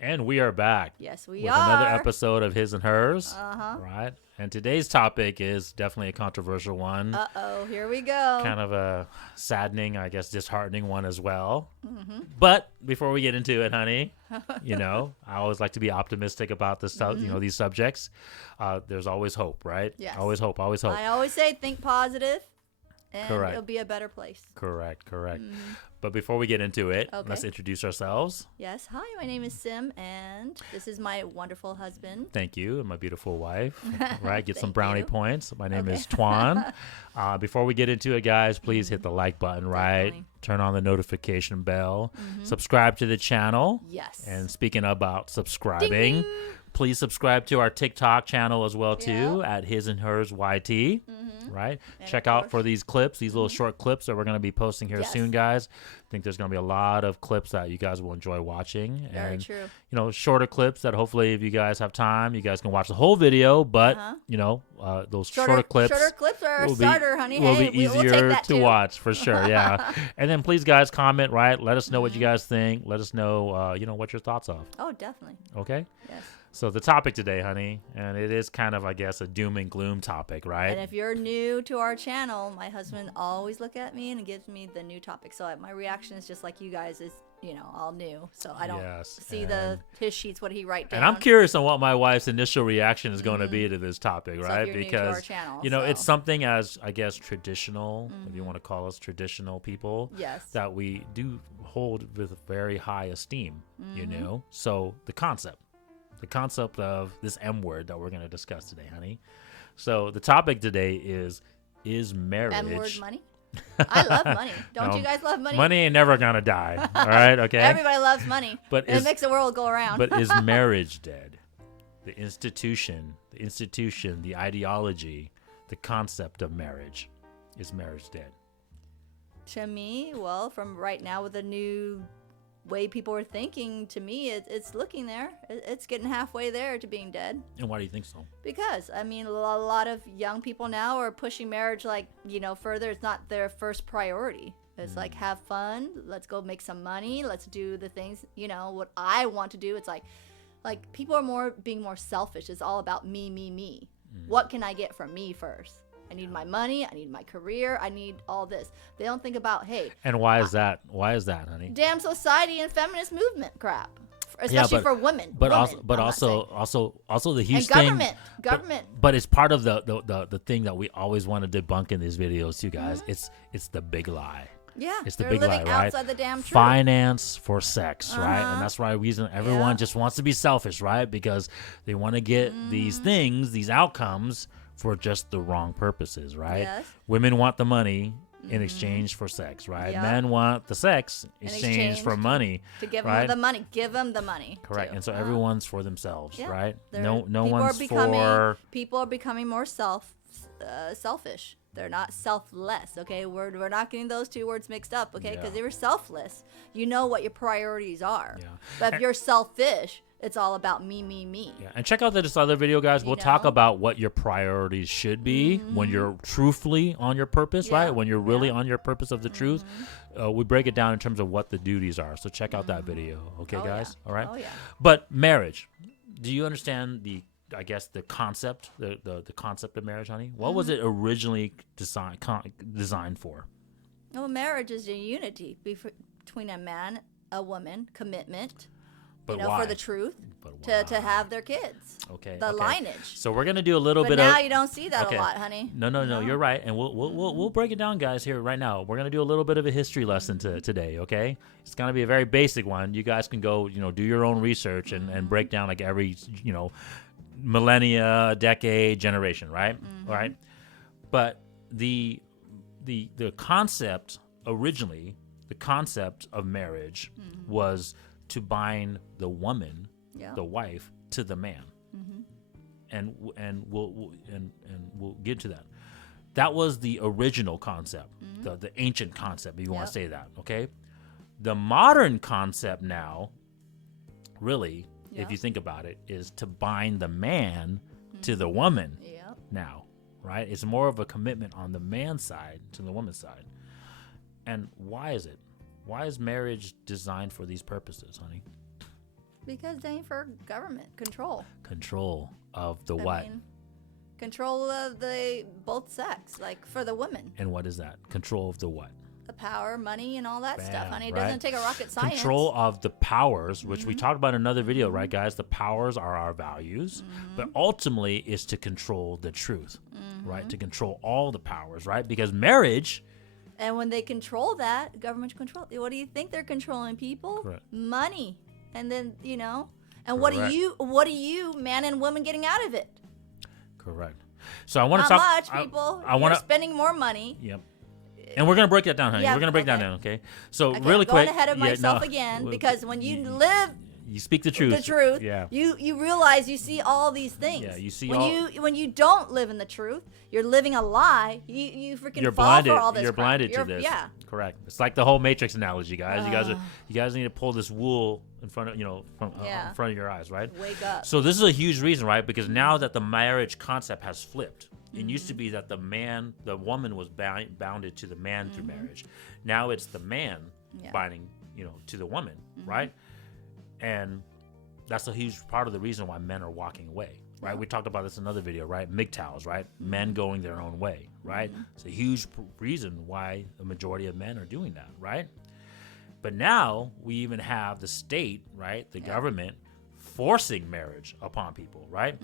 And we are back. Yes, we with are. another episode of His and Hers. Uh-huh. Right. And today's topic is definitely a controversial one. Uh-oh, here we go. Kind of a saddening, I guess, disheartening one as well. Mm-hmm. But before we get into it, honey, I always like to be optimistic about this stuff, these subjects. There's always hope, right? Yes. Always hope, always hope. I always say think positive, and Correct. it'll be a better place. Correct. But before we get into it, Okay. let's introduce ourselves. Yes, hi, my name is Sim, and this is my wonderful husband. Thank you, and my beautiful wife. Right, get some Thank brownie you. points. My name Okay. is Twan. Before we get into it, guys, please hit the like button, right? Definitely. Turn on the notification bell. Subscribe to the channel. Yes. And speaking about subscribing, Ding, ding. please subscribe to our TikTok channel as well, too, at His&Hers YT. Right? And Check of out course- for these clips, these little short clips that we're going to be posting here Yes. soon, guys. I think there's going to be a lot of clips that you guys will enjoy watching. Very and, true. shorter clips that hopefully if you guys have time, you guys can watch the whole video. But, Uh-huh. those shorter clips Shorter clips are a will starter, honey. will Hey, be we'll take easier that to too. watch for sure. Yeah. And then please, guys, comment, right? Let us know what you guys think. Let us know, what your thoughts are. Oh, definitely. Okay? Yes. So the topic today, honey, and it is kind of, I guess, a doom and gloom topic, right? And if you're new to our channel, my husband always look at me and gives me the new topic. So my reaction is just like you guys is, all new. So I don't Yes, see his sheets, what he write down. And I'm curious on what my wife's initial reaction is going to be to this topic, So if right? you're new to Because our channel, it's so. something as, I guess, traditional, if you want to call us traditional people, Yes. that we do hold with very high esteem, So the concept of this M word that we're going to discuss today, honey. So the topic today is marriage. M-word money? I love money. Don't No, you guys love money? Money ain't never going to die, all right? Okay? Everybody loves money. But and it makes the world go around. But is marriage dead? The institution, the ideology, the concept of marriage. Is marriage dead? To me, well, from right now with the new way people are thinking, to me, it's looking there. It's getting halfway there to being dead. And why do you think so? Because, I mean, a lot of young people now are pushing marriage, further. It's not their first priority. It's like, have fun. Let's go make some money. Let's do the things, what I want to do. It's like people are being more selfish. It's all about me. What can I get from me first? I need my money. I need my career. I need all this. They don't think about, hey. And why is that? Why is that, honey? Damn society and feminist movement crap. Especially for women. Also the huge and thing. government. But it's part of the thing that we always want to debunk in these videos, too, guys. It's the big lie. Yeah, it's the they're big lie, living right? outside the damn truth. Finance for sex, right? And that's why reason everyone Yeah. just wants to be selfish, right? Because they want to get these things, these outcomes, for just the wrong purposes, right? Yes. Women want the money in exchange for sex, right? Yeah. Men want the sex in exchange for money, To give right? them the money. Give them the money. Correct. too. And so everyone's for themselves, Yeah. right? They're- No people one's are for. People are becoming more selfish. They're not selfless, okay? We're not getting those two words mixed up, okay? Because Yeah. if you're selfless, you know what your priorities are. Yeah. But if you're selfish, it's all about me. Yeah, and check out this other video, guys. We'll talk know? about what your priorities should be when you're truthfully on your purpose, right? Yeah, When you're really yeah. on your purpose of the truth. We break it down in terms of what the duties are. So check out that video, okay, Oh, guys? yeah. All right. Oh, yeah. But marriage, do you understand the concept, the concept of marriage, honey? What was it originally designed for? Well, marriage is a unity between a man, a woman, commitment, But for why? the truth, But to why? have their kids. Okay. The okay. lineage. So we're gonna do a little But bit now of. you don't see that Okay. a lot, honey. No, you're right, and we'll break it down, guys. Here right now, we're gonna do a little bit of a history lesson today. Okay, it's gonna be a very basic one. You guys can go, do your own research and break down like every, millennia, decade, generation, right? All right, but the concept originally, the concept of marriage was to bind the woman, Yeah. the wife, to the man. And we'll get to that. That was the original concept, the ancient concept, if you want to Yep. say that, okay? The modern concept now, really, if Yeah. you think about it, is to bind the man to the woman Yeah. now, right? It's more of a commitment on the man's side to the woman's side. And why is it? Why is marriage designed for these purposes, honey? Because they ain't for government control. Control of the what? Control of the both sex, like for the women. And what is that? Control of the what? The power, money, and all that stuff, honey. It right? doesn't take a rocket science. Control of the powers, which we talked about in another video, right, guys? The powers are our values, but ultimately is to control the truth, right? To control all the powers, right? Because marriage... And when they control that, government control, what do you think they're controlling, people? Correct. Money. And then, and Correct. what are you, man and woman, getting out of it? Correct. So I want to talk... talk... Not much, people. You're spending more money. Yep. And we're going to break that down, honey. Yeah, we're going to break that down, okay? So really quick... I'm going ahead of myself again, because when you live... You speak the truth. The truth. Yeah. You realize you see all these things. Yeah, you see when you don't live in the truth, you're living a lie. You freaking you're fall blinded, for all this. You're crap. blinded to this. Yeah. Correct. It's like the whole Matrix analogy, guys. You guys need to pull this wool in front of in front of your eyes, right? Wake up. So this is a huge reason, right? Because now that the marriage concept has flipped, it used to be that the woman was bounded to the man through marriage. Now it's the man binding, to the woman, right? And that's a huge part of the reason why men are walking away, right? We talked about this in another video, right? MGTOWs, right? Men going their own way, right? It's a huge reason why the majority of men are doing that, right? But now we even have the state, right? The government forcing marriage upon people, right?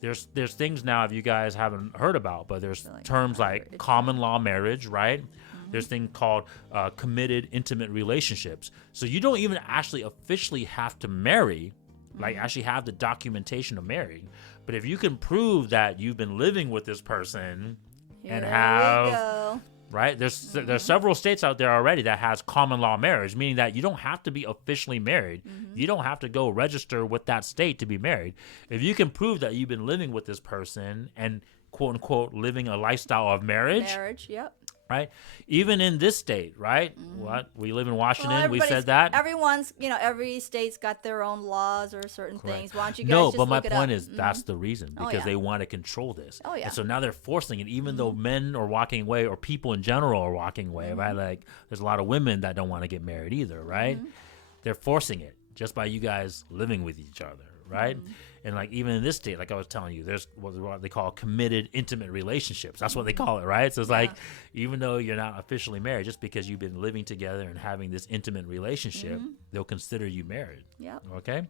There's things now, if you guys haven't heard about, but there's terms like common law marriage, right? There's things called committed intimate relationships. So you don't even actually officially have to marry, like actually have the documentation of marrying. But if you can prove that you've been living with this person and have, right? There's several states out there already that has common law marriage, meaning that you don't have to be officially married. You don't have to go register with that state to be married. If you can prove that you've been living with this person and quote unquote living a lifestyle of marriage. Yep. Right? Even in this state, right? What? We live in Washington. We said that. Everyone's, every state's got their own laws or certain things. Why don't you guys No, just but my look it point up? is that's the reason, because they want to control this. Oh, yeah. And so now they're forcing it, even though men are walking away or people in general are walking away, right? Like there's a lot of women that don't want to get married either, right? They're forcing it just by you guys living with each other, right? And like even in this state, like I was telling you, there's what they call committed intimate relationships. That's what they call it, right? So it's like, even though you're not officially married, just because you've been living together and having this intimate relationship, they'll consider you married. Yep. Okay.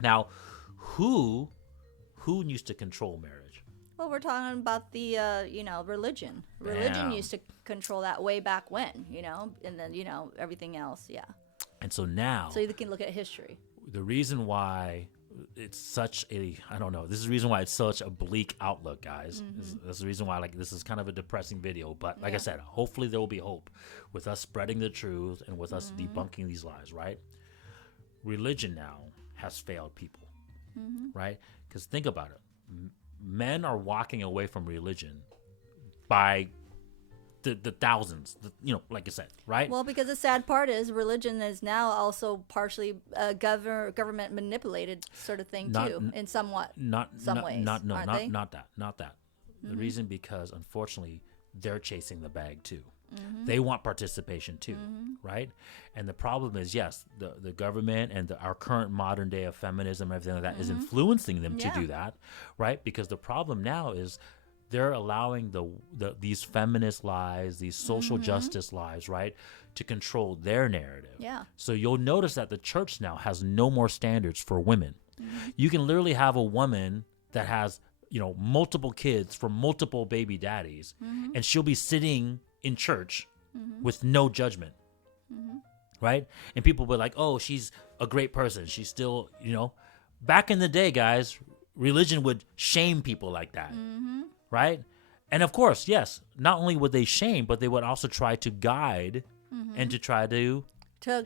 Now, who used to control marriage? Well, we're talking about the, religion. Religion used to control that way back when, and then, everything else. Yeah. And so now. So you can look at history. The reason why it's such a, I don't know, this is the reason why it's such a bleak outlook, guys. This is the reason why, like, this is kind of a depressing video. But like I said, hopefully there will be hope with us spreading the truth and with us debunking these lies, right? Religion now has failed people, right? Because think about it. Men are walking away from religion by the thousands, like I said, right? Well, because the sad part is religion is now also partially government manipulated sort of thing too, in some ways. Not that. The reason, because unfortunately they're chasing the bag too. They want participation too, right? And the problem is, yes, the government and our current modern day of feminism and everything like that is influencing them to do that, right? Because the problem now is they're allowing these feminist lies, these social justice lies, right, to control their narrative. Yeah. So you'll notice that the church now has no more standards for women. You can literally have a woman that has, multiple kids from multiple baby daddies, and she'll be sitting in church with no judgment, right? And people will be like, oh, she's a great person. She's still, back in the day, guys, religion would shame people like that. Right? And of course, yes, not only would they shame, but they would also try to guide and to try to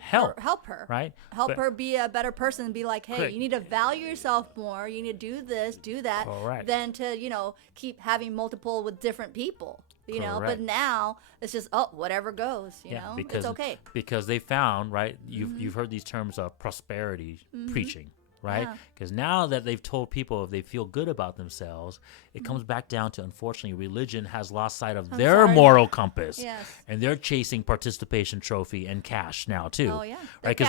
help her. Right? Help her be a better person and be like, hey, you need to value yourself more. You need to do this, do that, than to, keep having multiple with different people. But now it's just, whatever goes, because, it's okay. Because they found, right, you've heard these terms of prosperity preaching. right? Yeah. Because now that they've told people if they feel good about themselves, it comes back down to, unfortunately, religion has lost sight of their sorry. moral compass. Yes. And they're chasing participation trophy and cash now too. Oh, yeah. Right? They're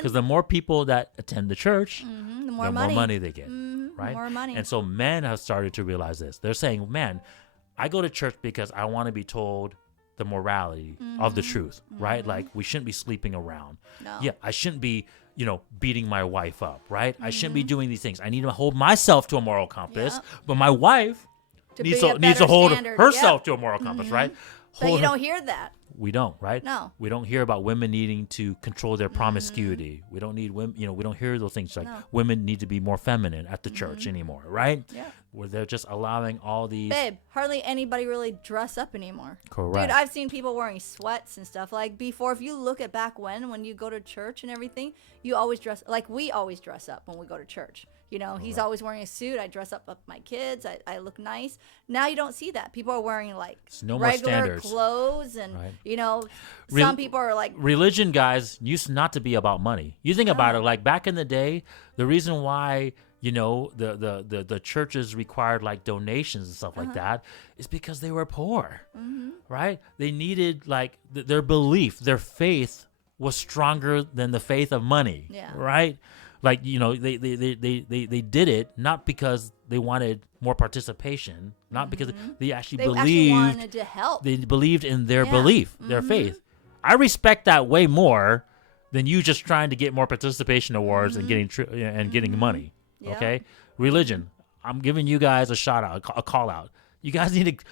Because the more people that attend the church, the the more more money. money they get. Right? More money. And so men have started to realize this. They're saying, man, I go to church because I want to be told the morality of the truth, right? Like, we shouldn't be sleeping around. No. Yeah, I shouldn't be, beating my wife up, right? I shouldn't be doing these things. I need to hold myself to a moral compass, Yep. but my wife needs be a to better hold standard. herself Yep. to a moral compass, right? But Hold you her- don't hear that. We don't, right? No. We don't hear about women needing to control their promiscuity. We don't need women, we don't hear those things like No. women need to be more feminine at the church anymore, right? Yeah. Where they're just allowing all these. Babe, hardly anybody really dress up anymore. Correct. Dude, I've seen people wearing sweats and stuff. Like before, if you look at back when you go to church and everything, you always dress, like we always dress up when we go to church. He's always wearing a suit. I dress up my kids. I look nice. Now you don't see that. People are wearing like no more regular standards. clothes and, Right. some people are like, Religion, guys, used not to be about money. You think about it, like back in the day, the reason why the churches required like donations and stuff like that is because they were poor, right? They needed like their belief, their faith was stronger than the faith of money, right? Like they did it not because they wanted more participation, not because they actually believed. wanted to help. They believed in their belief, their faith. I respect that way more than you just trying to get more participation awards and getting money. Yeah. Okay, religion. I'm giving you guys a shout out, a call out. You guys need to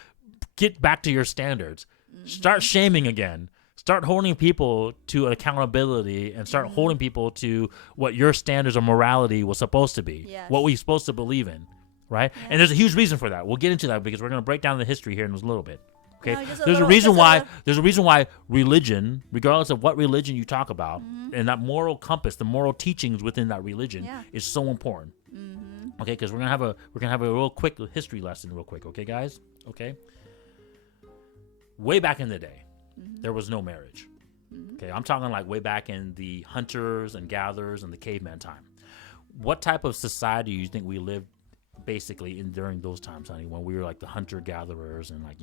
get back to your standards. Start shaming again. Start holding people to accountability and start holding people to what your standards of morality was supposed to be, what we're supposed to believe in, right? Yes. And there's a huge reason for that. We'll get into that because we're going to break down the history here in a little bit. Okay, No, there's a reason why religion, regardless of what religion you talk about, and that moral compass, the moral teachings within that religion, is so important. Okay, because we're gonna have a real quick history lesson, real quick. Okay, guys. Okay. Way back in the day, there was no marriage. Okay, I'm talking like way back in the hunters and gatherers and the caveman time. What type of society do you think we lived basically in during those times, honey, when we were like the hunter gatherers and like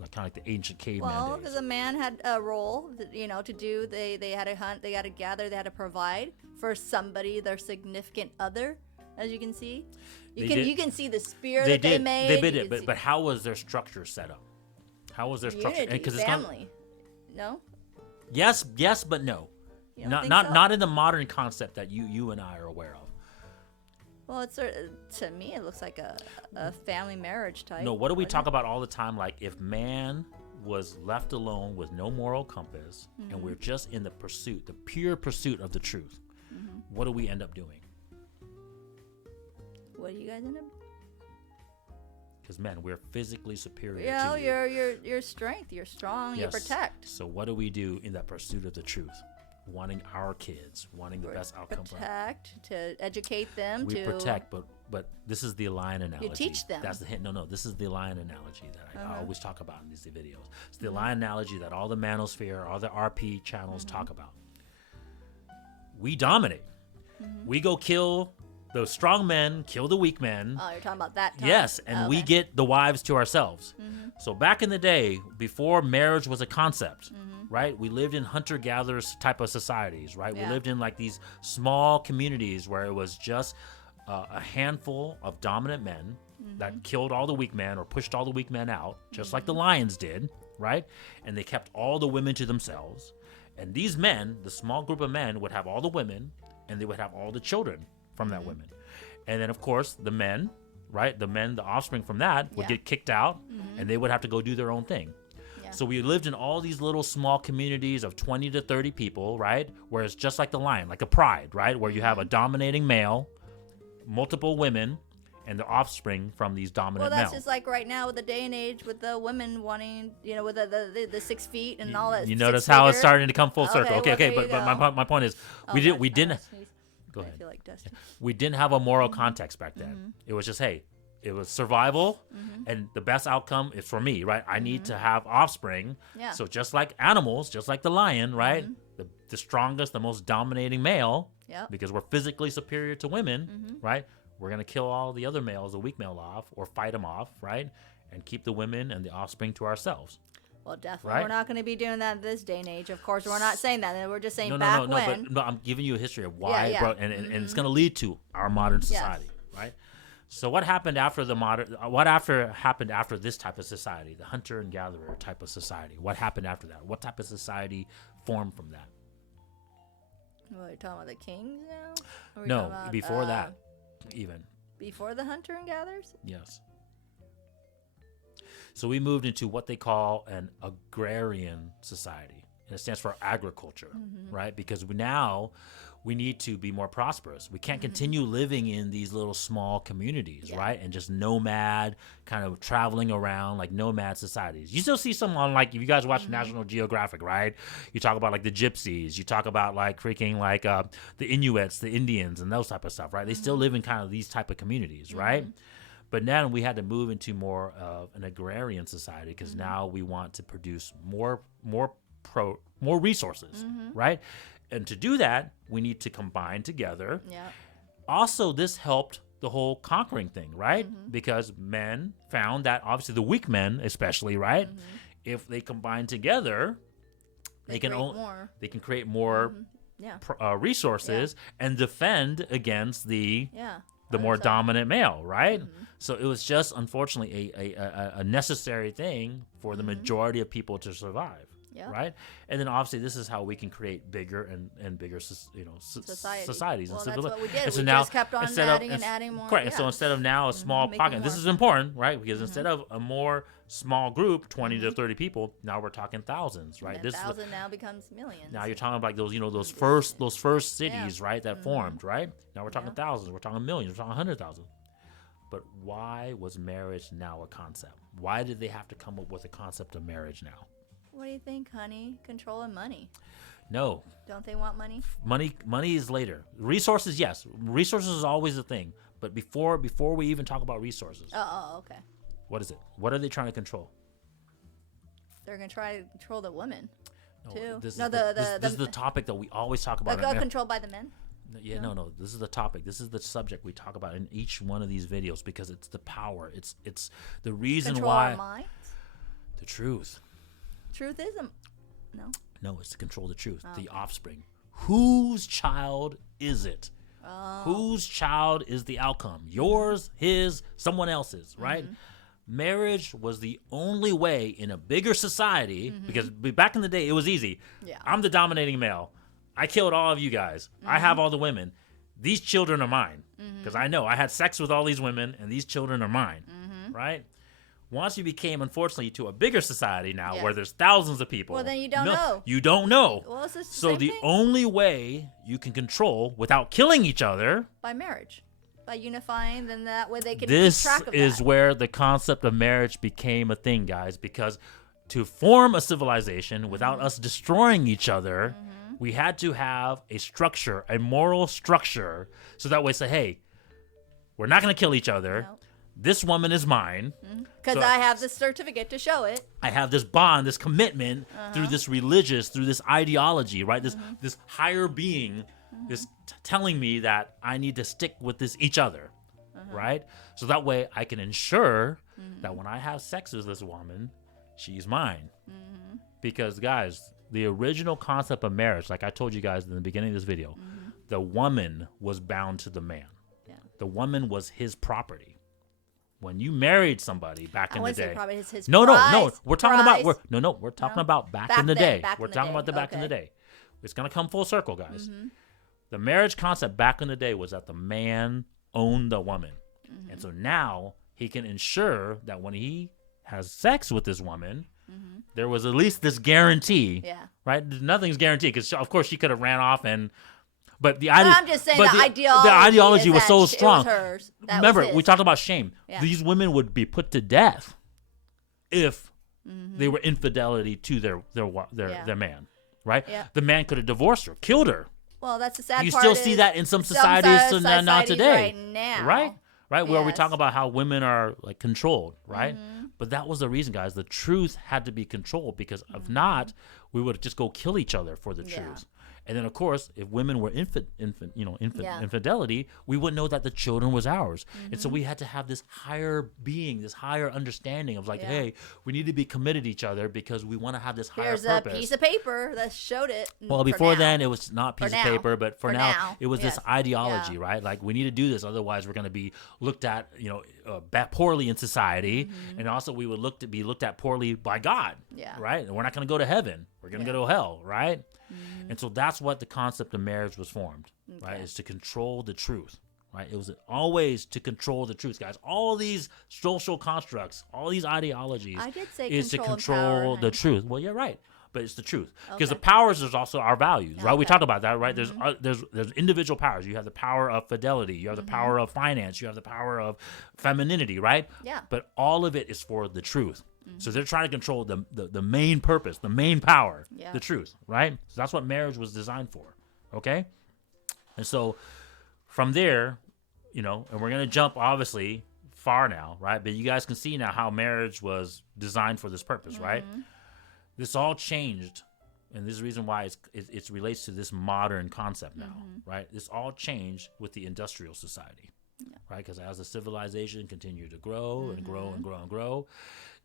like kind of like the ancient caveman Well, days? because a man had a role, to do. They had to hunt, they had to gather, they had to provide for somebody, their significant other. As you can see, you can see the spear that they made. They did it, but how was their structure set up? How was their structure? Unity, Because family. No. Yes, but no. You don't Not think not so? not in the modern concept that you and I are aware of. Well, it's to me it looks like a family marriage type. No, what do we wouldn't talk it? about all the time? Like if man was left alone with no moral compass, and we're just in the pure pursuit of the truth, what do we end up doing? What do you guys end up? Because men, we're physically superior You know, to you. your strength, you're strong, you Yes. protect. So what do we do in that pursuit of the truth? Wanting our kids, wanting the best outcome for them. Protect, to educate them, We to protect, but this is the lion analogy. teach them. That's the hint. No, this is the lion analogy that I always talk about in these videos. It's Mm-hmm. the lion analogy that all the manosphere, all the RP channels Mm-hmm. talk about. We dominate. Mm-hmm. We go kill the strong men, kill the weak men. Oh, you're talking about that time. Yes, and we Okay. get the wives to ourselves. So back in the day, before marriage was a concept, right? We lived in hunter-gatherers type of societies, right? Yeah. We lived in like these small communities where it was just a handful of dominant men that killed all the weak men or pushed all the weak men out, just like the lions did, right? And they kept all the women to themselves. And these men, the small group of men, would have all the women, and they would have all the children from that women. And then, of course, the men, right? The men, the offspring from that would Yeah. get kicked out, and they would have to go do their own thing. Yeah. So we lived in all these little small communities of 20 to 30 people, right? Where it's just like the lion, like a pride, right? Where you have a dominating male, multiple women, and the offspring from these Well, dominant that's males. just like right now with the day and age with the women wanting, with the 6 feet and all that. You notice how it's six-figure. starting to come full circle. Okay, Okay, well, there but you go. my point is, Oh, we God, didn't. I'm gonna sneeze. Go I ahead. feel like dusty. We didn't have a moral context back then. It was just, hey, it was survival, and the best outcome is for me, right? I need to have offspring. Yeah. So just like animals, just like the lion, right? The strongest, the most dominating male Yep. because we're physically superior to women, right? We're going to kill all the other males, the weak male off, or fight them off, right? And keep the women and the offspring to ourselves. Well, definitely, Right? we're not going to be doing that this day and age. Of course, we're not saying that. We're just saying No, back no, no, when. but I'm giving you a history of why, Yeah. and it's going to lead to our modern society, right? So what happened after the modern? Happened after this type of society, the hunter and gatherer type of society? What happened after that? What type of society formed from that? What, are you talking about the kings now? Or are we No, talking about, before that, even. Before the hunter and gatherers? Yes. So we moved into what they call an agrarian society. And it stands for agriculture, right? Because we need to be more prosperous. We can't continue living in these little small communities, right? And just nomad, kind of traveling around like nomad societies. You still see some on, like, if you guys watch National Geographic, right? You talk about like the gypsies. You talk about like freaking like the Inuits, the Indians, and those type of stuff, right? They still live in kind of these type of communities, right? But now we had to move into more of an agrarian society because now we want to produce more resources, right? And to do that, we need to combine together. Yeah. Also, this helped the whole conquering thing, right? Because men found that obviously the weak men, especially, right? If they combine together, they can create more resources and defend against the more dominant male, right? So it was just unfortunately a necessary thing for the majority of people to survive. Yeah. Right, and then obviously this is how we can create bigger and bigger, societies. Well, and that's what we did. And so we now, just kept on adding more. Correct. And so instead of now a small pocket, this is important, right? Because instead of a more small group, 20 to 30 people, now we're talking thousands, right? And this 1,000 now becomes millions. Now you're talking about those first cities, right? That formed, right? Now we're talking thousands. We're talking millions. We're talking 100,000. But why was marriage now a concept? Why did they have to come up with a concept of marriage now? What do you think, honey? Control and money. No. Don't they want money? Money is later. Resources, yes. Resources is always a thing. But before we even talk about resources. Oh, okay. What is it? What are they trying to control? They're going to try to control the women, too. This is the topic that we always talk about. Controlled by the men? Yeah, no. This is the topic. This is the subject we talk about in each one of these videos because it's the power. It's the reason control why. Our minds? The truth. Truth is no. No, it's to control the truth, the offspring. Whose child is it? Whose child is the outcome? Yours, his, someone else's, right? Marriage was the only way in a bigger society, because back in the day, it was easy. Yeah. I'm the dominating male. I killed all of you guys. I have all the women. These children are mine. Because I know I had sex with all these women, and these children are mine, right? Once you became, unfortunately, to a bigger society now where there's thousands of people. Well, then you don't know. You don't know. Well, it's the so same the thing. only way you can control without killing each other. By marriage. By unifying, then that way they can This keep track of is that. where the concept of marriage became a thing, guys. Because to form a civilization without us destroying each other, we had to have a structure, a moral structure. So that way say, hey, we're not going to kill each other. No. This woman is mine. Because I have this certificate to show it. I have this bond, this commitment through this through this ideology, right? This higher being is telling me that I need to stick with each other, right? So that way I can ensure that when I have sex with this woman, she's mine. Because, guys, the original concept of marriage, like I told you guys in the beginning of this video, the woman was bound to the man. Yeah. The woman was his property. When you married somebody back in the day, probably his no, prize, we're talking about we're talking about back in the day. Back We're in the talking day. about the back in the Okay. day. It's gonna come full circle, guys. The marriage concept back in the day was that the man owned the woman, and so now he can ensure that when he has sex with this woman, there was at least this guarantee. Yeah. Right? Nothing's guaranteed because of course she could have ran off and. But I'm just saying the ideology was so strong. It was hers. That Remember, was his. we talked about shame. Yeah. These women would be put to death if they were infidelity to their man, right? Yeah. The man could have divorced her, killed her. Well, that's the sad You part. still see that in some societies not today, right now. Right? Where we Yes. talk about how women are like controlled, right? But that was the reason, guys. The truth had to be controlled because if not, we would just go kill each other for the truth. And then, of course, if women were infidelity, we wouldn't know that the children was ours. And so we had to have this higher being, this higher understanding of like, hey, we need to be committed to each other because we want to have this higher purpose. Here's a piece of paper that showed it. Well, before then, it was not a piece of paper, but for now, it was yes. this ideology, right? Like, we need to do this, otherwise we're going to be looked at, poorly in society, and also we would be looked at poorly by God, right? And we're not going to go to heaven. We're going to go to hell, right? And so that's what the concept of marriage was formed, right? Is to control the truth, right? It was always to control the truth, guys. All these social constructs, all these ideologies, I did say is to control the truth. Well, you're right. But it's the truth, because the powers is also our values, right? We talked about that, right? There's individual powers. You have the power of fidelity. You have the power of finance. You have the power of femininity, right? Yeah. But all of it is for the truth. So they're trying to control the main purpose, the main power, the truth, right? So that's what marriage was designed for, okay? And so from there, and we're going to jump, obviously, far now, right? But you guys can see now how marriage was designed for this purpose, right? This all changed, and this is the reason why it relates to this modern concept now, right? This all changed with the industrial society, right? Because as the civilization continued to grow and grow and grow and grow,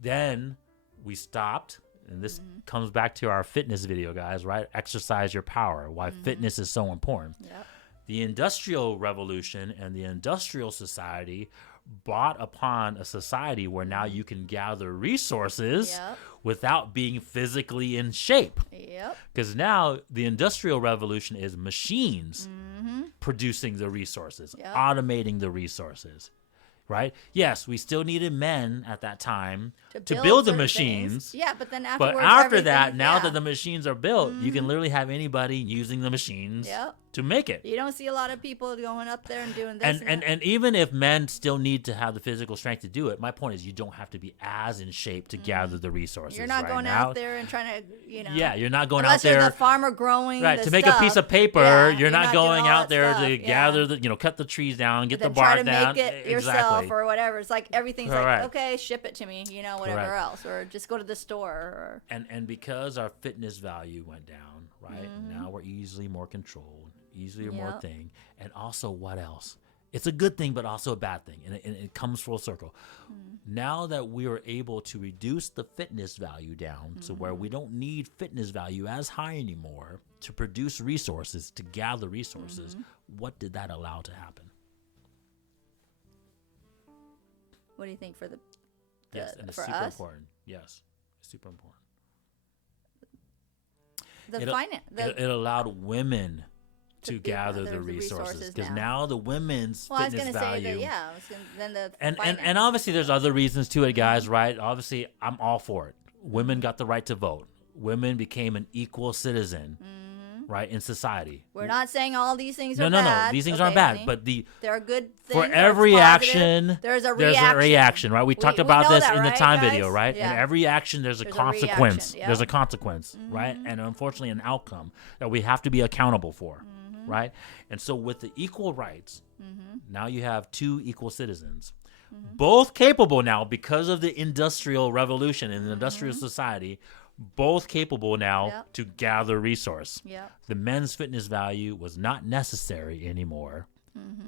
then we stopped, and this comes back to our fitness video, guys, right? Exercise your power, why fitness is so important. Yep. The Industrial Revolution and the industrial society brought upon a society where now you can gather resources without being physically in shape. Yep. Because now the Industrial Revolution is machines producing the resources, automating the resources, right? Yes, we still needed men at that time to build the machines. Things. Yeah, but then afterwards, but after that, now that the machines are built, you can literally have anybody using the machines to make it. You don't see a lot of people going up there and doing this. And even if men still need to have the physical strength to do it, my point is you don't have to be as in shape to gather the resources. You're not going out there and trying to, Yeah, you're not going out there. Unless you're the farmer growing to make a piece of paper, you're not doing going out there stuff. to gather the, cut the trees down, get the try bark to down. make it yourself or whatever. It's like everything's Correct. like, okay, ship it to me, whatever else, or just go to the store. Or And because our fitness value went down, right? Now we're easily more controlled, easily more thing. And also, what else? It's a good thing, but also a bad thing. And it comes full circle. Now that we are able to reduce the fitness value down to where we don't need fitness value as high anymore to produce resources, to gather resources, what did that allow to happen? What do you think for the Yes, and it's for super us? important. Yes, it's super important. It allowed women to gather the resources because now the women's fitness value. And obviously there's other reasons to it, guys. Right? Obviously, I'm all for it. Women got the right to vote. Women became an equal citizen. Right, in society. We're not saying all these things are bad. No. These things aren't bad, but there are good things. For every action, there's a reaction. Right, we talked about this in the time guys? video, right? Yeah. And every action, there's a consequence. There's a consequence, right? And unfortunately, an outcome that we have to be accountable for, right? And so, with the equal rights, now you have two equal citizens, both capable now because of the Industrial Revolution and the industrial society. Both capable now to gather resource. The men's fitness value was not necessary anymore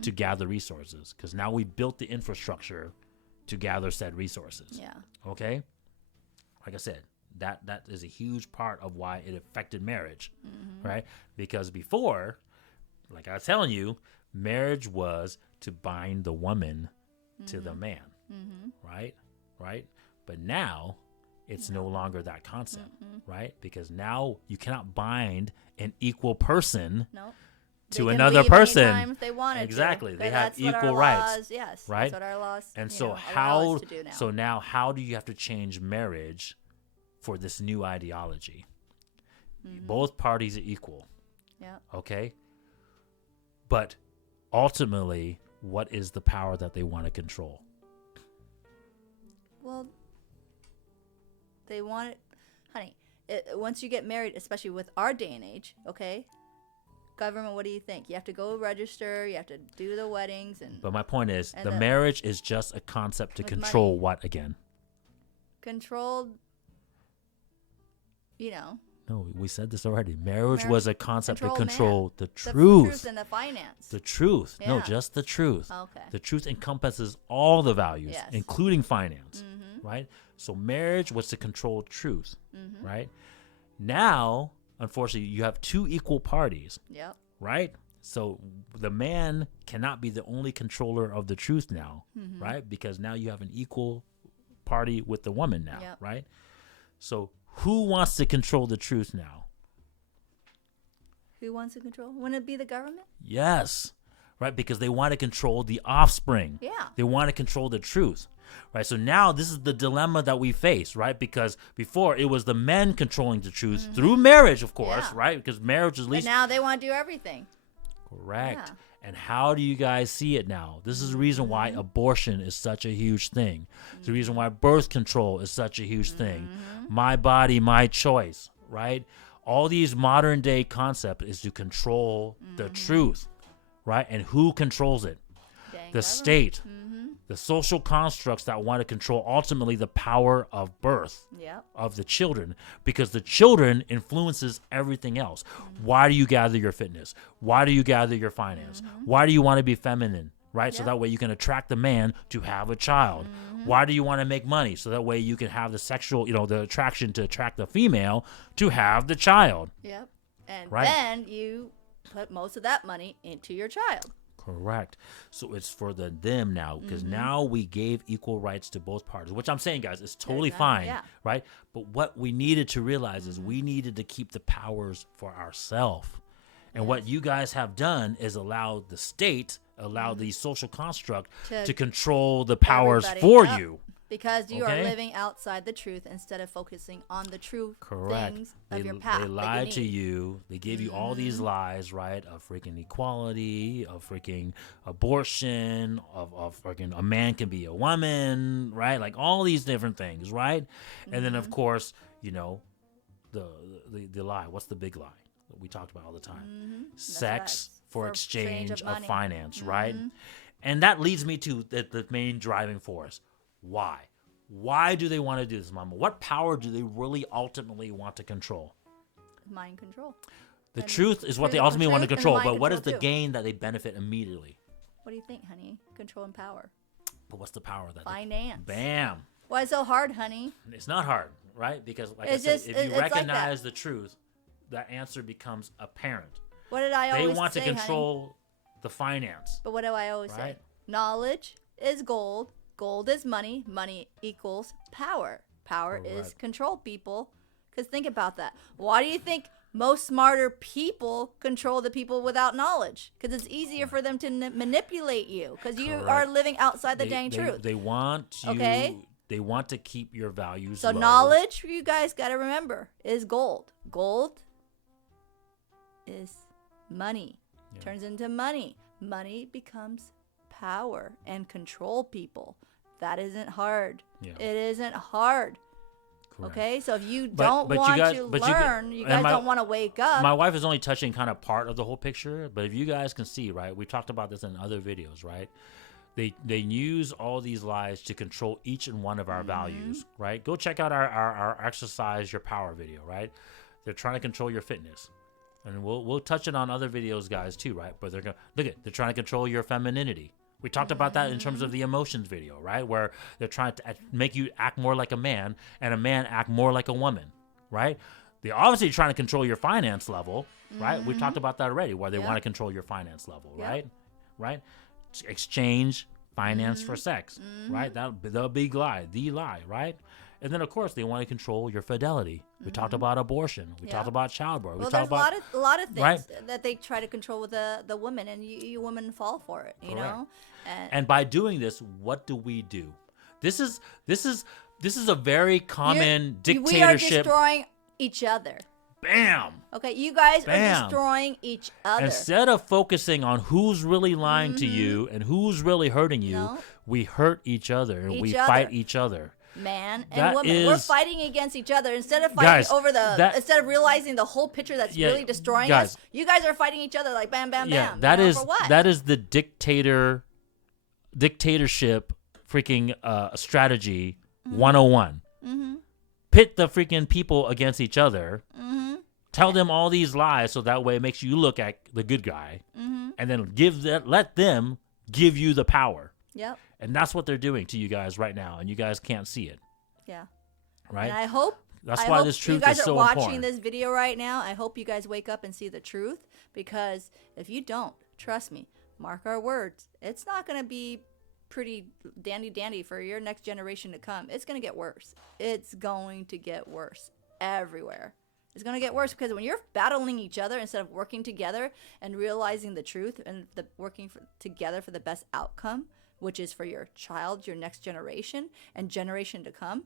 to gather resources because now we built the infrastructure to gather said resources. Okay? Like I said, that is a huge part of why it affected marriage, right? Because before, like I was telling you, marriage was to bind the woman to the man, right? But now it's no longer that concept, right? Because now you cannot bind an equal person to another person. If they wanted exactly. To. They have equal rights. Yes. Right? That's what our laws and so allow us to do now. So now how do you have to change marriage for this new ideology? Both parties are equal. Yeah. Okay? But ultimately, what is the power that they want to control? Well, they want it, honey. Once you get married, especially with our day and age, okay? Government, what do you think? You have to go register. You have to do the weddings, But my point is, the marriage is just a concept to control money. What again? Controlled. No, we said this already. Marriage was a concept to control control the The truth. truth and the finance. The truth. No, Yeah. just the truth. Okay. The truth encompasses all the values, Yes. including finance, right? So marriage was to control truth, right? Now, unfortunately, you have two equal parties, Yep. right? So the man cannot be the only controller of the truth now, right? Because now you have an equal party with the woman now, Yep. right? So who wants to control the truth now? Who wants to control? Wouldn't it be the government? Yes, right? Because they want to control the offspring. Yeah. They want to control the truth, right? So now this is the dilemma that we face, right? Because before it was the men controlling the truth through marriage, of course, Yeah. right? Because marriage is at But least now they want to do everything. correct. Yeah. And how do you guys see it now? This is the reason why abortion is such a huge thing. It's the reason why birth control is such a huge thing. My body, my choice, right? All these modern day concepts is to control the truth, right? And who controls it? Dang The government. state, the social constructs that want to control ultimately the power of birth Yep. of the children, because the children influences everything else. Why do you gather your fitness? Why do you gather your finance? Why do you want to be feminine? Right? So Yep. that way you can attract the man to have a child. Why do you want to make money? So that way you can have the sexual, the attraction to attract the female to have the child. Yep. And Right. then you put most of that money into your child. Correct. So it's for them now, because now we gave equal rights to both parties, which I'm saying, guys, is totally Exactly, fine, yeah. right? But what we needed to realize is we needed to keep the powers for ourselves. And what you guys have done is allow the state, allow the social construct to control the powers Everybody, for yep. you. Because you Okay. are living outside the truth instead of focusing on the true Correct. things They, of your path. they that lied to need. you. They gave you all these lies, right? Of freaking equality, of freaking abortion, of freaking a man can be a woman, right? Like all these different things, right? And then of course, the lie. What's the big lie that we talked about all the time? Sex for exchange of money. finance, right? And that leads me to the main driving force. Why? Why do they want to do this, Mama? What power do they really ultimately want to control? Mind control. The And truth is what they truth- ultimately want to truth and control, mind but what is the control, too. gain that they benefit immediately? What do you think, honey? Control and power. But what's the power that Finance. Bam. Why so hard, honey? It's not hard, right? Because like It's I said, just- if you it's like that. recognize the truth, that answer becomes apparent. What did I They always want say, to honey? control the finance. But what do I always say? Right. Knowledge is gold. Gold is money. Money equals power. Power is Correct. control, people. Because think about that. Why do you think most smarter people control the people without knowledge? Because it's easier for them to manipulate you. Because you are Correct. living outside the dang truth. They want you. Okay. They want to keep your values So low. knowledge, you guys got to remember, is gold. Gold is money. Yeah. Turns into money. Money becomes power and control people. That isn't hard. Yeah. It isn't hard. Correct. Okay, so if you But- don't but you want guys- to but you- learn, you and guys my- don't want to wake up. My wife is only touching kind of part of the whole picture, but if you guys can see, right, we talked about this in other videos, right? They use all these lies to control each and one of our values, right? Go check out our exercise your power video, right? They're trying to control your fitness. And we'll touch it on other videos, guys, too, right? But they're they're trying to control your femininity. We talked about that in terms of the emotions video, right? Where they're trying to make you act more like a man and a man act more like a woman, right? They're obviously trying to control your finance level, right? We've talked about that already, where they Yep. want to control your finance level, Yep. right? Right? Exchange finance for sex, right? That the big lie, the lie, right? And then of course they want to control your fidelity. We talked about abortion. We Yeah. talked about childbirth. well, we there's talked about a lot of things Right. that they try to control with the women, and you women fall for it, you know? And by doing this, what do we do? This is a very common We are dictatorship. destroying each other. Bam. Okay, you guys Bam. are destroying each other. Instead of focusing on who's really lying to you and who's really hurting you, No. we hurt each other and we Each other. fight each other. Man That and woman, we're is- fighting against each other instead of Guys, fighting over that- instead of realizing the whole picture that's Yeah, really destroying guys. us. You guys are fighting each other like bam, bam, Yeah, bam. that you know, is for what? that is the dictatorship freaking strategy 101. Pit the freaking people against each other, Tell them all these lies so that way it makes you look at the good guy, and then let them give you the power. Yep. And that's what they're doing to you guys right now, and you guys can't see it. Yeah. Right? And I hope that's why this truth is so important. You guys are watching this video right now. I hope you guys wake up and see the truth, because if you don't, trust me, mark our words, it's not going to be pretty dandy for your next generation to come. It's going to get worse. It's going to get worse everywhere. It's going to get worse because when you're battling each other instead of working together and realizing the truth and working together for the best outcome, which is for your child, your next generation, and generation to come,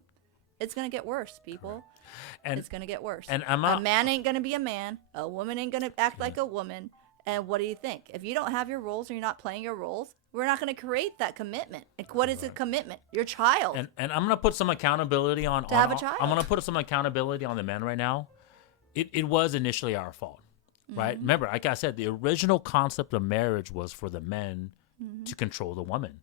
it's going to get worse, people. And it's going to get worse. And a man ain't going to be a man. A woman ain't going to act like a woman. And what do you think? If you don't have your roles or you're not playing your roles, we're not going to create that commitment. Like, what is a commitment? Your child. And I'm going to put some accountability on have a child. I'm going to put some accountability on the men right now. It was initially our fault, right? Remember, like I said, the original concept of marriage was for the men to control the woman.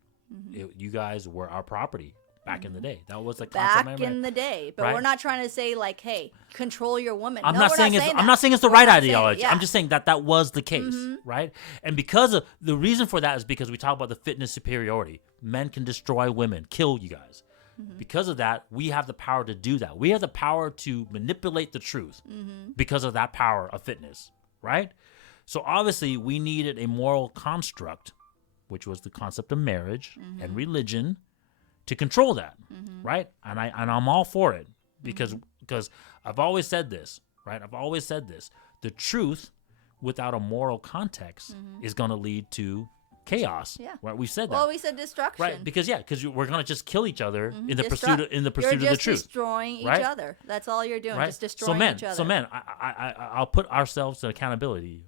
You guys were our property back in the day. That was the concept. Back in the day, but we're not trying to say like, "Hey, control your woman." I'm not saying it's the right ideology. I'm just saying that was the case, right? And because of the reason for that is because we talk about the fitness superiority. Men can destroy women, kill you guys. Because of that, we have the power to do that. We have the power to manipulate the truth because of that power of fitness, right? So obviously, we needed a moral construct, which was the concept of marriage and religion, to control that, right? And I'm all for it because I've always said this, right? I've always said this: the truth without a moral context is going to lead to chaos. Yeah. Right? We said that. Well, we said destruction. Right? Because we're going to just kill each other in the pursuit of the you're truth. just destroying each other. That's all you're doing. Right? Just destroying each other. So men, I'll put ourselves in accountability.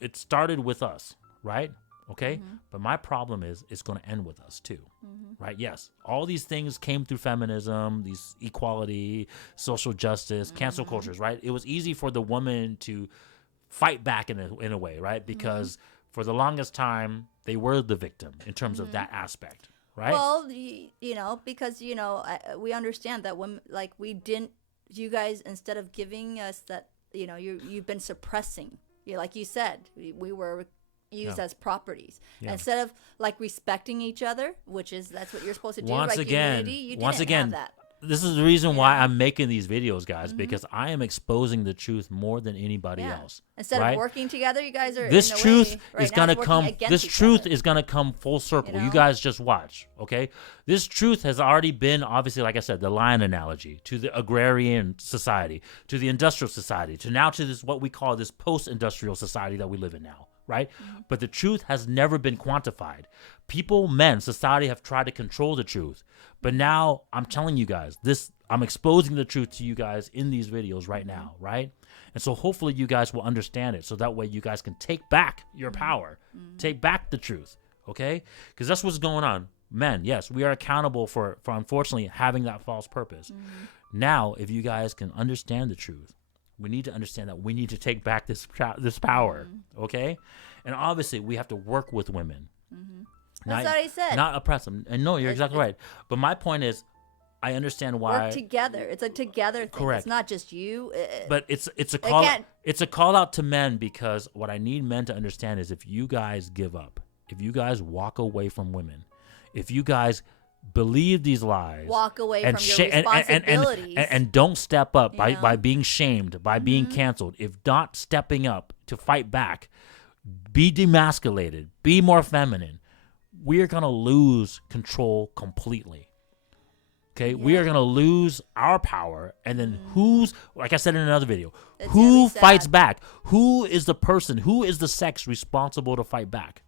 It started with us, right? Okay? But my problem is it's going to end with us too. Right? Yes. All these things came through feminism, these equality, social justice, cancel cultures, right? It was easy for the woman to fight back in a way, right? Because for the longest time, they were the victim in terms of that aspect, right? Well, because, we understand that when, like, you guys, instead of giving us that, you've been suppressing, like you said, we were used as properties. Instead of, like, respecting each other, that's what you're supposed to do, once like again, unity, you didn't have that. This is the reason why I'm making these videos, guys, because I am exposing the truth more than anybody else. Instead of working together, you guys are. This truth is gonna come. This truth is gonna come full circle. You guys just watch, okay? This truth has already been, obviously, like I said, the lion analogy to the agrarian society, to the industrial society, to this what we call this post-industrial society that we live in now. Right? But the truth has never been quantified. Society have tried to control the truth. But now I'm telling you guys, I'm exposing the truth to you guys in these videos right now, right? And so hopefully you guys will understand it so that way you guys can take back your power, take back the truth, okay? Because that's what's going on. Men, yes, we are accountable for unfortunately having that false purpose. Now, if you guys can understand the truth, we need to understand that we need to take back this power, okay? And obviously, we have to work with women. That's what I said. Not oppress them. And no, you're exactly right. But my point is, I understand why. Work together. It's a together thing. Correct. It's not just you. But it's a call out to men, because what I need men to understand is if you guys give up, if you guys walk away from women, if you guys believe these lies, walk away from your responsibilities, and don't step up by being shamed, by being canceled, if not stepping up to fight back, be demasculated, be more feminine, we are going to lose control completely. Okay, we are going to lose our power, and then like I said in another video, who fights back? Who is the person, who is the sex responsible to fight back?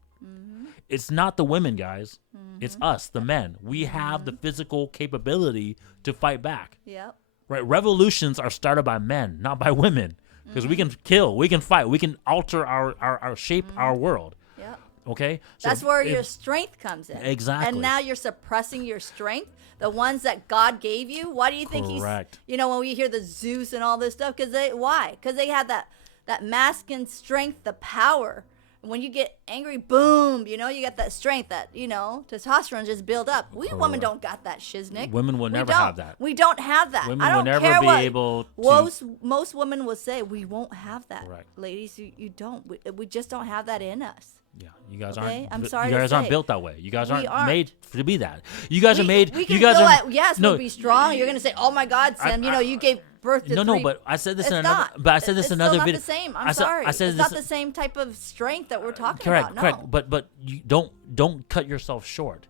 It's not the women, guys. It's us, the men. We have the physical capability to fight back. Yep. Right? Revolutions are started by men, not by women. Because we can kill, we can fight, we can alter our shape, our world. Yep. Okay? So that's where your strength comes in. Exactly. And now you're suppressing your strength, the ones that God gave you. Why do you think Correct. when we hear the Zeus and all this stuff, why? Because they have that masculine strength, the power. when you get angry, boom, you know, you got that strength, that, you know, testosterone just build up. We women don't got that shiznick. Women will never have that. We don't have that. Women I don't will never care be what able to. most women will say, we won't have that. Correct. Ladies, you don't. We just don't have that in us. Yeah, you guys Okay? aren't. I'm sorry You to guys aren't say. built that way. You guys We aren't made to be that. You guys are made. We can you guys feel are. like, yes, no, we'll be strong. You're gonna say, oh my God, Sam, you know, you gave birth to no, three. but I said this It's in another. not. But I said this in another it's video. still not the same. I'm sorry. I said it's this. not the same type of strength that we're talking Correct, about. No. correct. But you don't cut yourself short.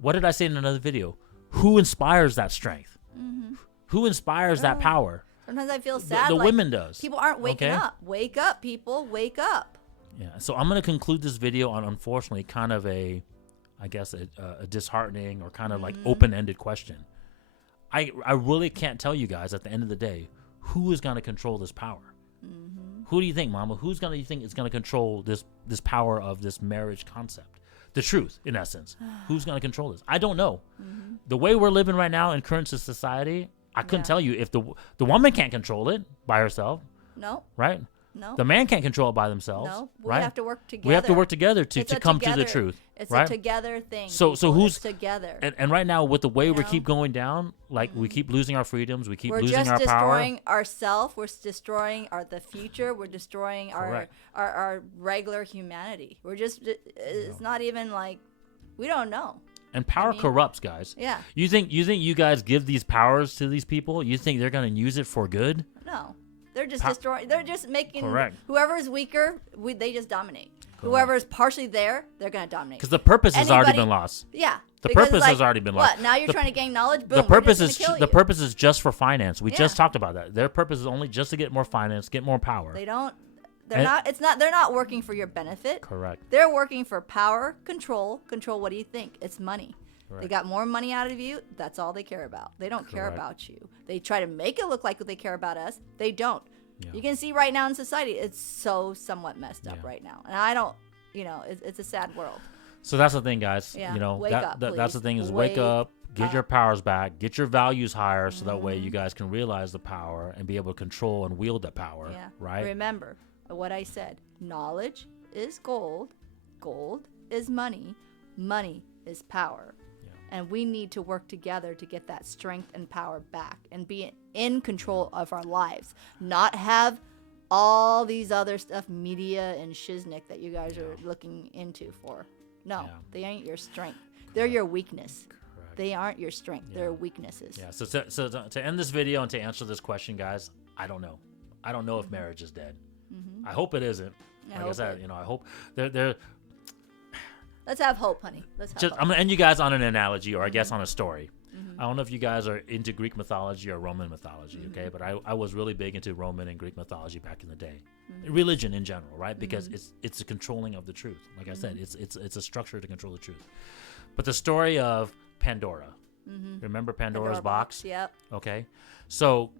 What did I say in another video? Who inspires that strength? Who inspires that power? Sometimes I feel sad. The like, women does. People aren't waking Okay? up. Wake up, people. Wake up. Yeah. So I'm gonna conclude this video on, unfortunately, kind of a disheartening or kind of like open-ended question. I really can't tell you guys at the end of the day who is gonna control this power. Who do you think, Mama? You think is gonna control this power of this marriage concept? The truth, in essence. Who's gonna control this? I don't know. The way we're living right now in current society, I couldn't tell you if the woman can't control it by herself, No. right? No. The man can't control it by themselves. No. We right? have to work together. We have to work together It's to a come to the together- truth. It's right? a together thing. So people. who's It's together? And right now, with the way we know? keep going down, like we keep losing our freedoms, we keep We're losing just our power. destroying ourselves. We're destroying the future. We're destroying our regular humanity. We're just. It's not even like we don't know. And power corrupts, guys. Yeah. You think you guys give these powers to these people? You think they're gonna use it for good? No. They're just destroying. They're just making Correct. whoever is weaker. They just dominate. Whoever is partially there, they're gonna dominate. Because the purpose has already been lost. Yeah. The because purpose it's has already been lost. What? Now you're trying to gain knowledge. Boom. The purpose we're is just gonna kill the you. purpose is just for finance. We just Yeah. talked about that. Their purpose is only just to get more finance, get more power. They don't. They're And- not. It's not. They're not working for your benefit. Correct. They're working for power, control. Control. What do you think? It's money. They Correct. got more money out of you. That's all they care about. They don't care Correct. about you. They try to make it look like they care about us. They don't. Yeah. You can see right now in society, it's so somewhat messed up Yeah. right now. And I don't. You know, it's a sad world. So that's the thing, guys. Yeah. You know, Wake up, that's the please. thing is wake Wake up, get your up. powers back, get your values higher, so that way you guys can realize the power and be able to control and wield that power. Yeah. Right. Remember what I said. Knowledge is gold. Gold is money. Money is power. And we need to work together to get that strength and power back and be in control of our lives. Not have all these other stuff, media and shiznick that you guys are looking into for. No, Yeah. they ain't your strength. They're your weakness. Correct. They aren't your strength. They're weaknesses. Yeah. So to end this video and to answer this question, guys, I don't know. I don't know if marriage is dead. I hope it isn't. I Like I hope said, it- you know, I hope they're Let's have hope, honey. Let's have just. hope. I'm gonna end you guys on an analogy, or I guess on a story. I don't know if you guys are into Greek mythology or Roman mythology, okay? But I was really big into Roman and Greek mythology back in the day. Religion in general, right? Because it's a controlling of the truth. Like I said, it's a structure to control the truth. But the story of Pandora. Remember Pandora's box? Yep. Okay. So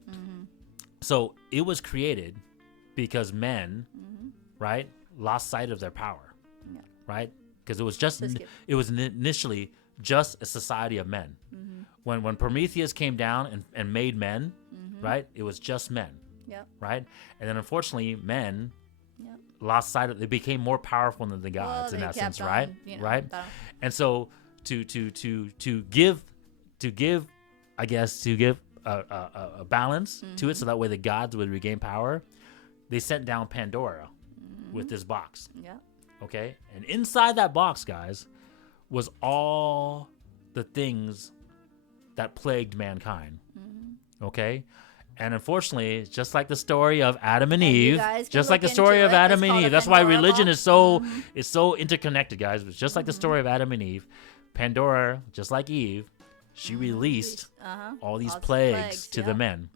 so it was created because men, right, lost sight of their power. Yeah. Right? Because it was just So skip. it was initially just a society of men. When Prometheus came down and made men, right? It was just men, Yep. right? And then unfortunately, men Yep. lost sight of. They became more powerful than the Well, gods in they essence, kept right? on, you know, right? that- And so to give, I guess, to give a balance to it, so that way the gods would regain power. They sent down Pandora with this box. Yep. Okay, and inside that box, guys, was all the things that plagued mankind. Okay, and unfortunately, just like the story of Adam and And you Eve, guys can just like the look story into of it. Adam It's and called Eve. a That's why Pandora religion box. is so interconnected, guys. It's just like the story of Adam and Eve. Pandora, just like Eve, she released all these plagues to the yep. men.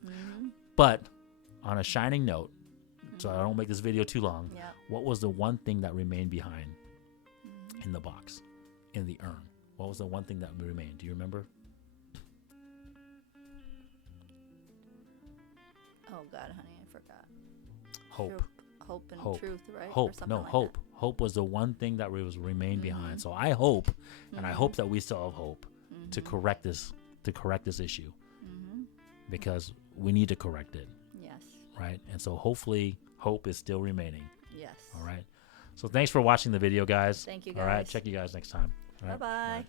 But on a shining note, so I don't make this video too long, Yep. what was the one thing that remained behind in the box, in the urn? What was the one thing that remained? Do you remember? Oh God, honey, I forgot. Hope. Hope and Hope. truth, right? Or Hope. something No, like hope. that. Hope was the one thing that was remained behind. So I hope, and I hope that we still have hope to correct this issue, because we need to correct it, Yes. right? And so hopefully hope is still remaining. Yes. All right. So thanks for watching the video, guys. Thank you, All right, guys. check you guys next time. All right, Bye-bye. bye.